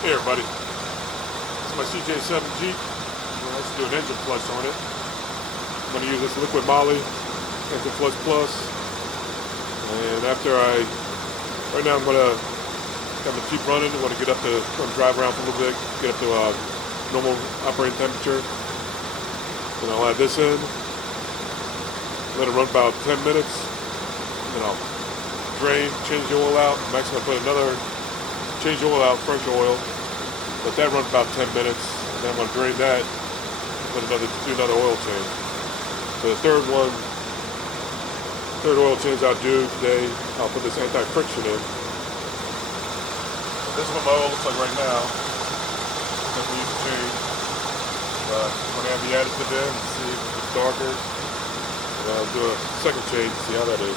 Hey everybody, it's my CJ7 Jeep. Let's do an engine flush on it. I'm going to use this Liqui Moly engine flush plus. And right now I'm going to have the Jeep running. I'm going to drive around for a little bit, get up to normal operating temperature. Then I'll add this in, let it run about 10 minutes. Then I'll drain, change the oil out. I'm actually going to change the oil out, fresh oil. Let that run about 10 minutes, and then I'm going to drain that, do another oil change. So the third oil change I'll do today, I'll put this anti-friction in. This is what my oil looks like right now. That's what we use to change. I'm going to add the additive in and see if it's darker. And I'll do a second change to see how that is.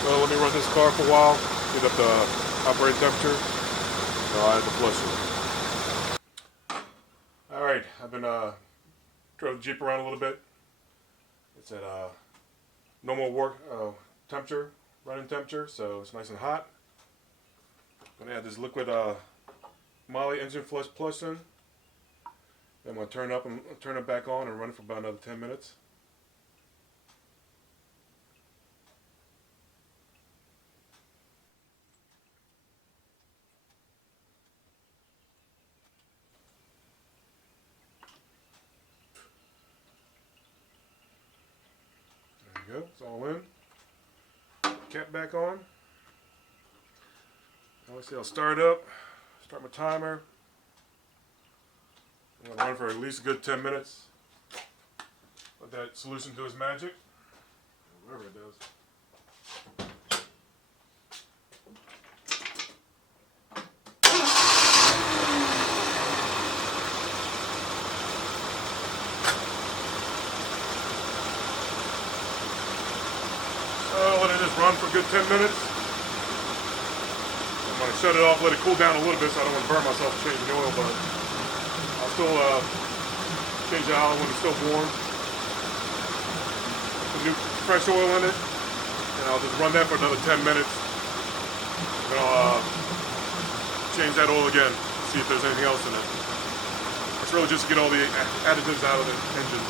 So let me run this car for a while, get up to operating temperature. I had to flush it. Alright, I've been drove the Jeep around a little bit. It's at normal work temperature, running temperature, so it's nice and hot. I'm gonna add this Liqui Moly engine flush plus in. Then I'm gonna turn it back on and run it for about another 10 minutes. There you go, it's all in. Cap back on. Now let's see, I'll start my timer. I'm going to run for at least a good 10 minutes. Let that solution do its magic. Whatever it does. So let it just run for a good 10 minutes. I'm going to shut it off, let it cool down a little bit so I don't want to burn myself changing the oil, but I'll still change the oil when it's still warm. Put new fresh oil in it, and I'll just run that for another 10 minutes. Then I'll change that oil again, see if there's anything else in it. It's really just to get all the additives out of the engine.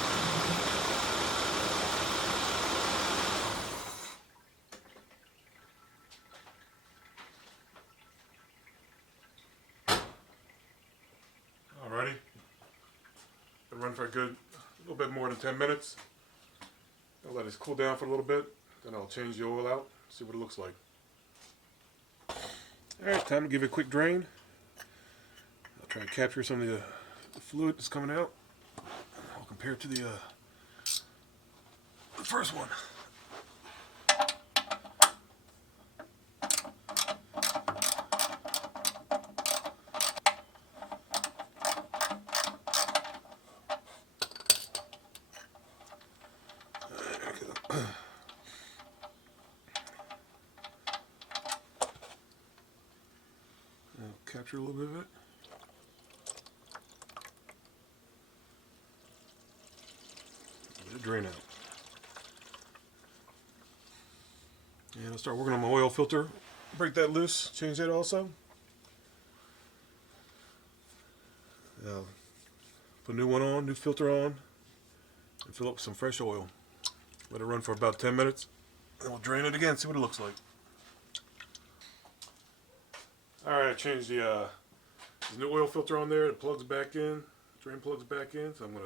Alrighty, it'll run for a little bit more than 10 minutes. I'll let it cool down for a little bit, then I'll change the oil out, see what it looks like. Alright, time to give it a quick drain. I'll try to capture some of the fluid that's coming out. I'll compare it to the first one. I'll capture a little bit of it. Let it drain out. And I'll start working on my oil filter. Break that loose, change that also. Now, put a new one on, new filter on, and fill up with some fresh oil. Let it run for about 10 minutes, and we'll drain it again, see what it looks like. Alright, I changed the new oil filter on there. It plugs back in, drain plugs back in, so I'm going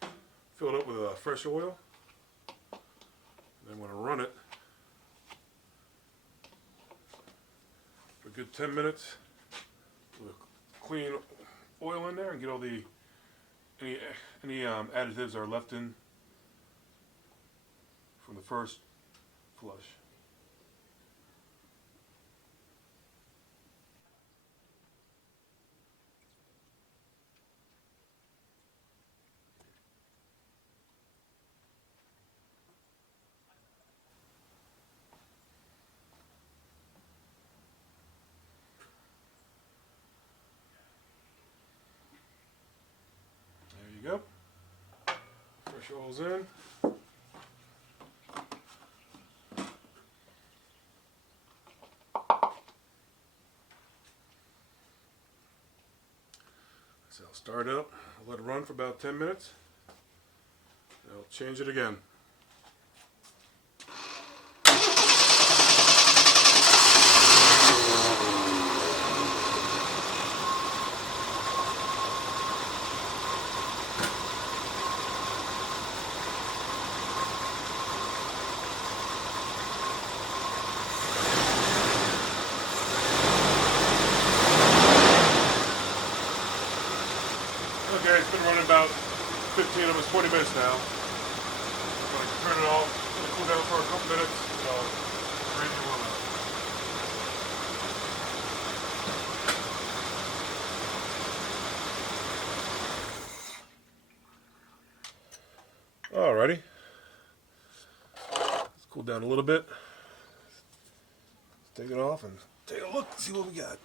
to fill it up with fresh oil. And I'm going to run it for a good 10 minutes with clean oil in there and get all the any additives that are left in from the first flush. There you go. Fresh oil's in. So I'll start up, let it run for about 10 minutes, and I'll change it again. Okay, it's been running about 15, almost 20 minutes now. I'm going to turn it off, let it cool down for a couple minutes, and I'll drain the oil out. Alrighty. Let's cool down a little bit. Let's take it off and take a look, see what we got.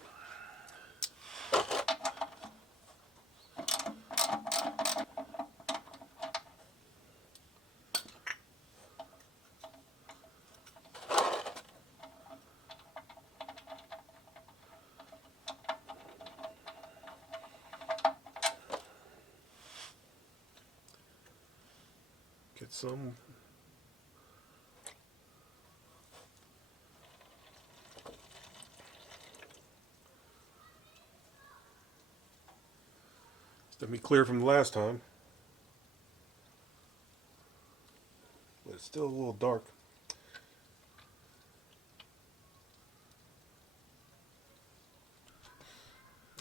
Get some. It's definitely clear from the last time, but it's still a little dark.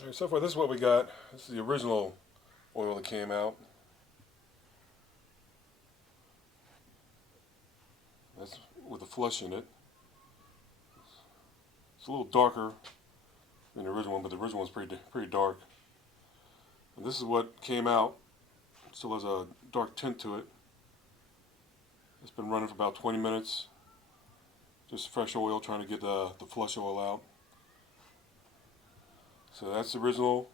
Alright, so far this is what we got. This is the original oil that came out. That's with a flush in it. It's a little darker than the original one, but the original one's pretty dark. And this is what came out. It still has a dark tint to it. It's been running for about 20 minutes. Just fresh oil, trying to get the flush oil out. So that's the original,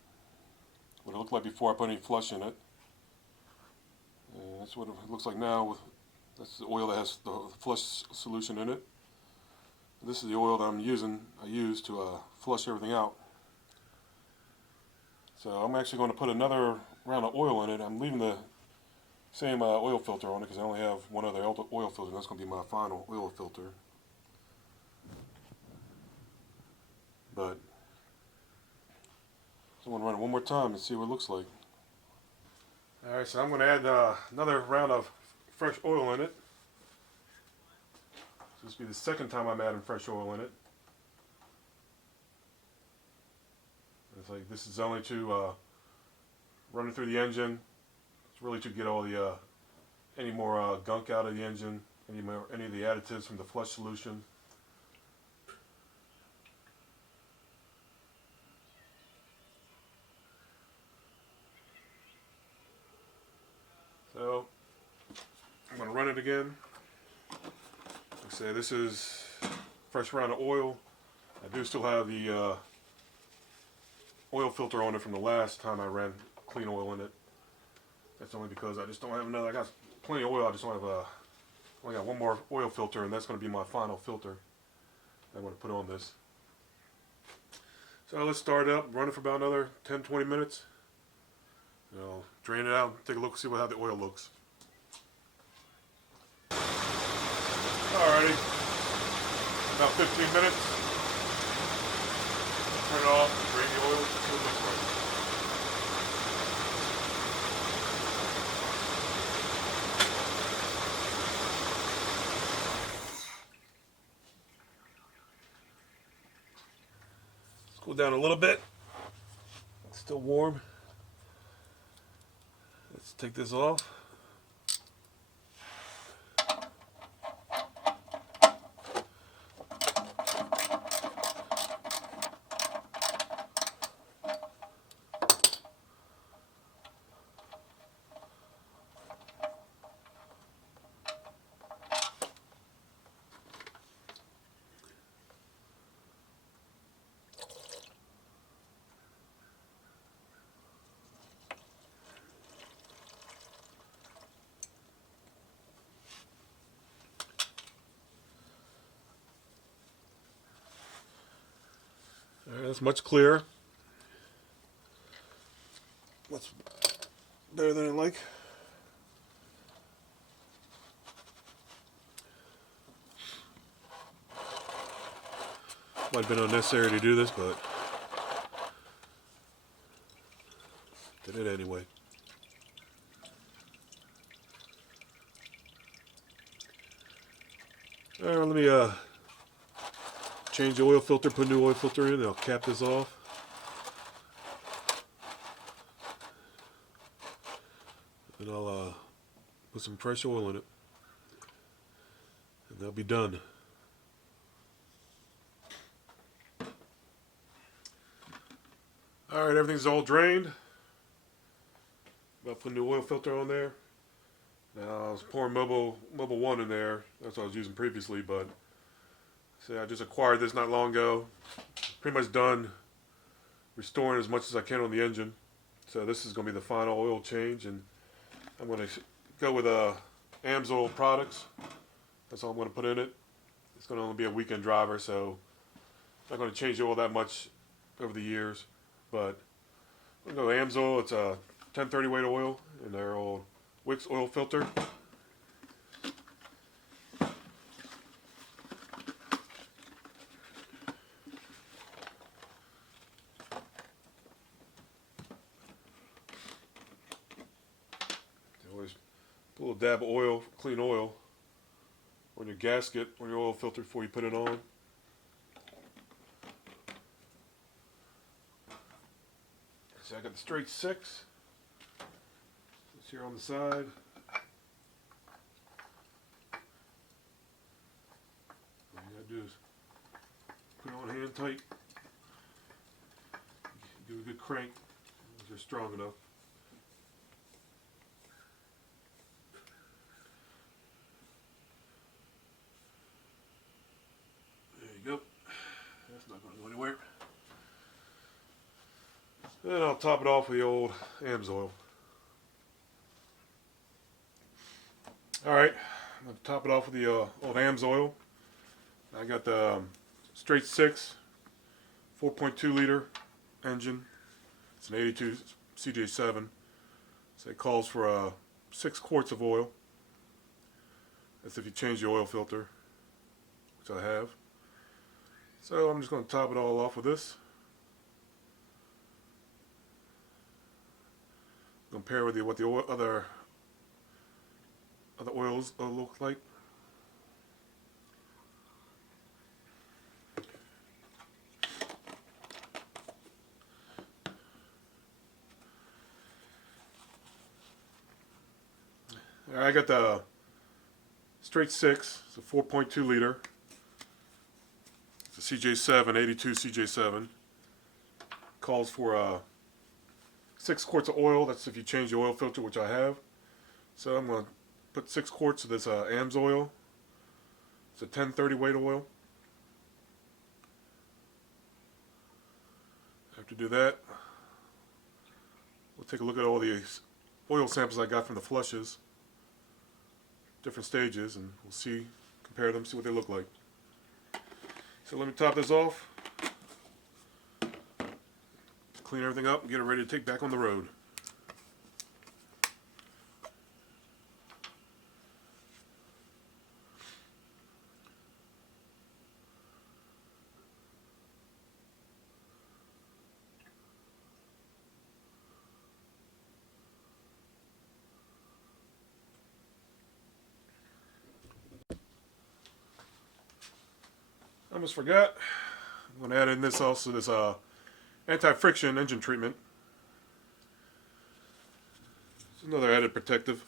what it looked like before I put any flush in it. And that's what it looks like now. That's the oil that has the flush solution in it. This is the oil that I use to flush everything out. So I'm actually going to put another round of oil in it. I'm leaving the same oil filter on it because I only have one other oil filter. That's going to be my final oil filter. But so I'm going to run it one more time and see what it looks like. Alright, so I'm going to add another round of fresh oil in it. So this will be the second time I'm adding fresh oil in it. It's like this is only to run it through the engine. It's really to get all the any more gunk out of the engine, any of the additives from the flush solution. So I'm going to run it again. Like I say, this is fresh round of oil. I do still have the oil filter on it from the last time I ran clean oil in it. That's only because I just don't have another. I got plenty of oil. I just don't have only got one more oil filter, and that's going to be my final filter I'm going to put on this. So let's start up, run it for about another 10-20 minutes. Drain it out, take a look, see how the oil looks. Alrighty, about 15 minutes. Turn it off, drain the oil, see what it looks like. Let's cool down a little bit. It's still warm. Let's take this off. Alright, that's much clearer. better than I like. Might have been unnecessary to do this, but did it anyway. Alright, let me change the oil filter, put a new oil filter in, and I'll cap this off. And I'll put some fresh oil in it. And that'll be done. Alright, everything's all drained. I'll put a new oil filter on there. Now I was pouring Mobil 1 in there. That's what I was using previously, but see, I just acquired this not long ago. Pretty much done restoring as much as I can on the engine. So this is going to be the final oil change, and I'm going to go with Amsoil products. That's all I'm going to put in it. It's going to only be a weekend driver, so I'm not going to change the oil that much over the years. But I'm going to go Amsoil. It's a 1030 weight oil in their old Wix oil filter. Always put a little dab of oil, clean oil, on your gasket, on your oil filter before you put it on. So I got the straight 6. It's here on the side. All you gotta do is put it on hand tight. Give it a good crank if you're strong enough. There you go. That's not going to go anywhere. Then I'll top it off with the old Amsoil. Alright, I'll top it off with the old Amsoil. I got the straight 6, 4.2 liter engine. It's an 82 CJ7. So it calls for 6 quarts of oil. That's if you change the oil filter, which I have. So I'm just going to top it all off with this. Compare with what the other oils look like. I got the straight 6, it's a 4.2 liter. It's a CJ7, 82 CJ7. Calls for 6 quarts of oil. That's if you change the oil filter, which I have. So I'm going to put 6 quarts of this Amsoil. It's a 1030 weight oil. After do that, we'll take a look at all the oil samples I got from the flushes, different stages, and we'll see, compare them, see what they look like. So let me top this off, clean everything up, and get it ready to take back on the road. I almost forgot. I'm going to add in this also, this anti-friction engine treatment. It's another added protective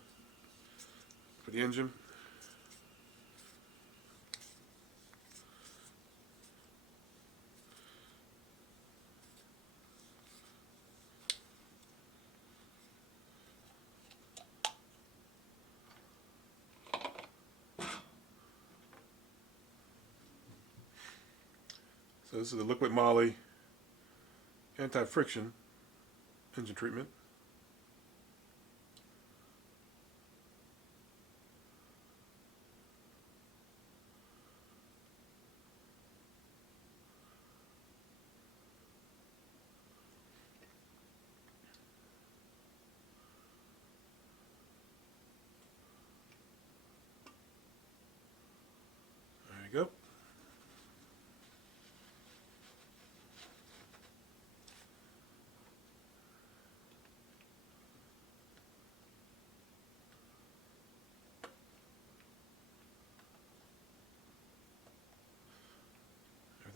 for the engine. So this is the Liqui Moly anti-friction engine treatment.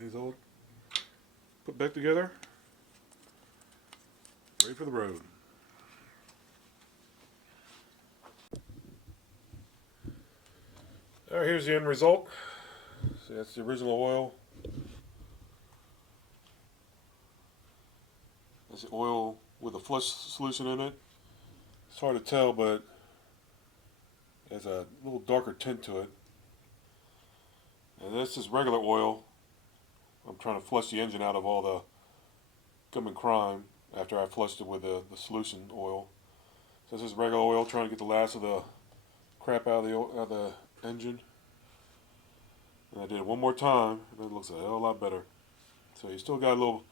These all put back together, ready for the road. Alright, here's the end result. See, that's the original oil. That's the oil with a flush solution in it. It's hard to tell, but it has a little darker tint to it. And this is regular oil. I'm trying to flush the engine out of all the gum and crime after I flushed it with the solution oil. So this is regular oil, trying to get the last of the crap out of the engine. And I did it one more time, and it looks a hell of a lot better. So you still got a little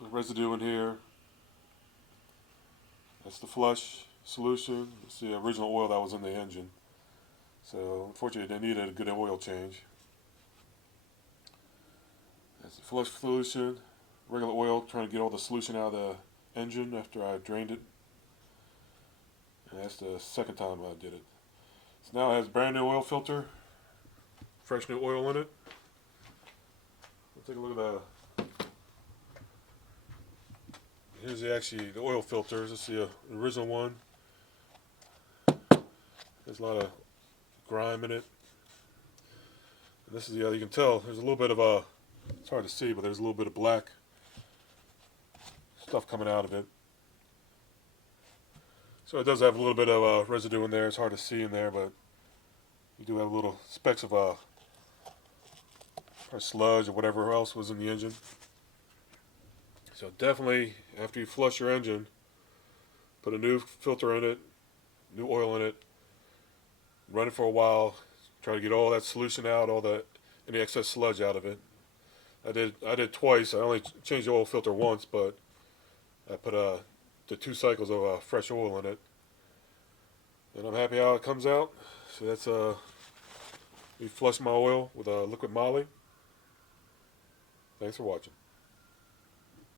residue in here. That's the flush solution. It's the original oil that was in the engine. So unfortunately, they needed a good oil change. That's the flush solution, regular oil, trying to get all the solution out of the engine after I drained it. And that's the second time I did it. So now it has brand new oil filter, fresh new oil in it. Let's take a look at here's the oil filters. Let's see the original one. There's a lot of grime in it. And this is you can tell there's a little bit of it's hard to see, but there's a little bit of black stuff coming out of it. So it does have a little bit of residue in there. It's hard to see in there, but you do have little specks of or sludge or whatever else was in the engine. So definitely, after you flush your engine, put a new filter in it, new oil in it, run it for a while, try to get all that solution out, any excess sludge out of it. I did twice. I only changed the oil filter once, but I put the 2 cycles of fresh oil in it, and I'm happy how it comes out. So that's we flushed my oil with Liqui Moly. Thanks for watching.